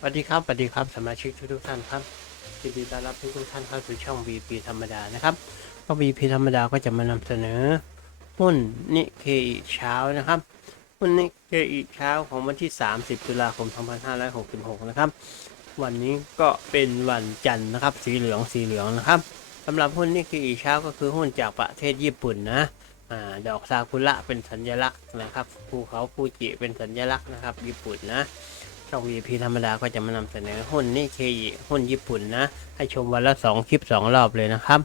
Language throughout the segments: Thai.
สวัสดีครับสวัสดีครับสมาชิกทุกๆท่านครับยินดีต้อนรับทุกๆท่านเข้าสู่ช่อง VP ธรรมดานะครับก็ VP ธรรมดาก็จะมานำเสนอหุ้นนิเคอิเช้านะครับหุ้นนิเคอิเช้าของวันที่ 30 ตุลาคม 2566 นะครับ วันนี้ก็เป็นวันจันทร์นะครับ สีเหลืองสีเหลืองนะครับสำหรับหุ้นนิเคอิเช้าก็คือหุ้นจากประเทศญี่ปุ่นนะอดอกซากุระเป็นสัญลักษณ์นะครับภูเขาฟูจิเป็นสัญลักษณ์นะครับ ญี่ปุ่นนะ ช่อง VP ธรรมดาก็จะมานำเสนอหุ้นนิเคหุ้นญี่ปุ่นนะ ให้ชมวันละ 2 คลิป 2 รอบเลยนะครับ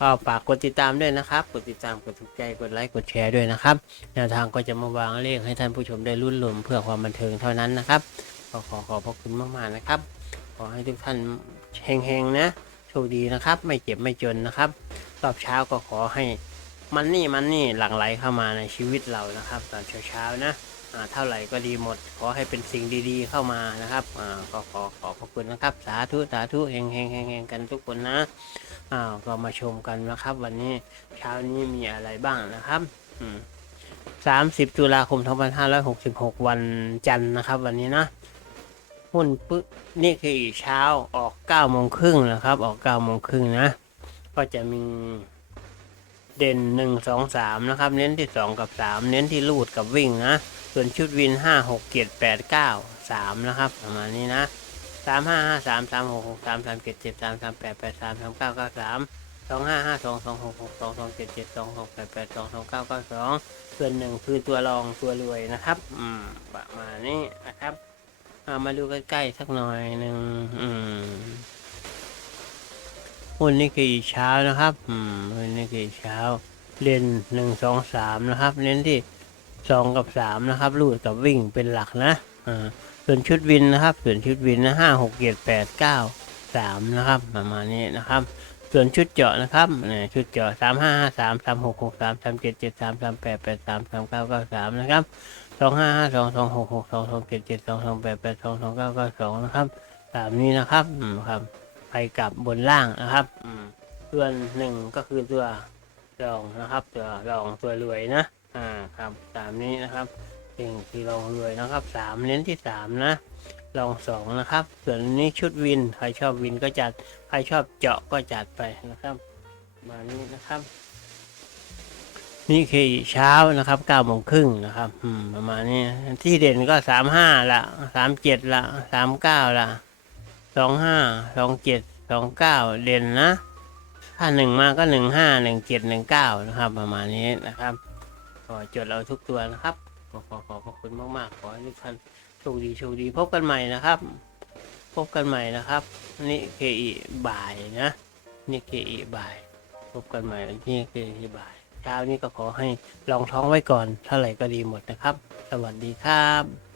ก็ฝากกดติดตามด้วยนะครับ กดติดตาม กดถูกใจ กดไลค์ กดแชร์ด้วยนะครับ แนวทางก็จะมาวางเลขให้ท่านผู้ชมได้รุ่นรวมเพื่อความบันเทิงเท่านั้นนะครับก็ขอขอบพระคุณมากๆนะครับ ขอให้ทุกท่านเฮงๆนะ โชคดีนะครับ ไม่เจ็บไม่จนนะครับ รอบเช้าก็ขอให้ มันนี่มันนี่หลั่งไหลเข้ามาในชีวิตเรานะครับ ตอนเช้าๆนะเท่าไหร่ก็ดีหมด ขอให้เป็นสิ่งดีๆเข้ามานะครับก็ขอขอบพระคุณนะครับ สาธุสาธุเฮงเฮงเฮงเฮงกันทุกคนนะอ่าก็มาชมกันนะครับ วันนี้เช้านี้มีอะไรบ้างนะครับสามสิบตุลาคมสองพันห้าร้อยหกสิบหกวันจันทร์นะครับ วันนี้นะหุ้นปึ๊บนี่คือเช้าออกเก้าโมงครึ่งนะครับ ออกเก้าโมงครึ่งนะ ก็จะมี เด่นหนึ่งสองสามนะครับ เน้นที่สองกับสามเน้นที่ลูดกับวิ่งนะ ส่วนชุดวินห้าหกเจ็ดแปดเก้าสามนะครับประมาณนี้นะสามห้าห้าสามสามหกหกสามสามเจ็ดเจ็ดสามสามแปดแปดสามสามเก้าเก้าสามสองห้าห้าสองสองหกหกสองสองเจ็ดเจ็ดสองหกแปดแปดสองสองเก้าเก้าสองส่วนหนึ่งคือตัวรองตัวรวยนะครับ อืมประมาณนี้นะครับเอามาดูใกล้ๆสักหน่อยหนึ่งอืม หุ้นนี่คืออีกเช้านะครับ อืมหุ้นนี่คืออีกเช้าเรียนหนึ่งสองสามนะครับ เน้นที่สองกับสามนะครับลูดกับวิ่งเป็นหลักนะ อ่า ส่วนชุดวินนะครับ ส่วนชุดวินนะห้าหกเจ็ดแปดเก้าสามนะครับ ประมาณนี้นะครับ ส่วนชุดเจาะนะครับเนี่ยชุดเจาะสามห้าห้าสามสามหกหกสามสามเจ็ดเจ็ดสามสามแปดแปดสามสามเก้าเก้าสามนะครับสองห้าห้าสองสองหกหกสองสองเจ็ดเจ็ดสองสองแปดแปดสองสองเก้าเก้าสองนะครับตามนี้นะครับ อืมครับ ไปกลับบนล่างนะครับอืมส่วนหนึ่งก็คือตัวรองนะครับ ตัวรองตัวรวยนะ อ่าครับตามนี้นะครับสิ่งที่ลองรวยนะครับสามเน้นที่สามนะลองสองนะครับ ส่วนนี้ชุดวินใครชอบวินก็จัดใครชอบเจาะก็จัดไปนะครับมานี้นะครับ นี่คือเช้านะครับเก้าโมงครึ่งนะครับอืมประมาณนี้ที่เด่นก็สามห้าละสามเจ็ดละสามเก้าละ สองห้าสองเจ็ดสองเก้าเด่นนะ ถ้าหนึ่งมาก็หนึ่งห้าหนึ่งเจ็ดหนึ่งเก้านะครับ ประมาณนี้นะครับขอจดเอาทุกตัวนะครับขอขอขอบพระคุณมากๆขอให้ทุกท่านโชคดีโชคดีพบกันใหม่นะครับ พบกันใหม่นะครับนี่เคอีบ่ายนะนี่เคอีบ่าย พบกันใหม่นี่เคอีบ่ายเช้านี้ก็ขอให้ลองท้องไว้ก่อนเท่าไหร่ก็ดีหมดนะครับ สวัสดีครับ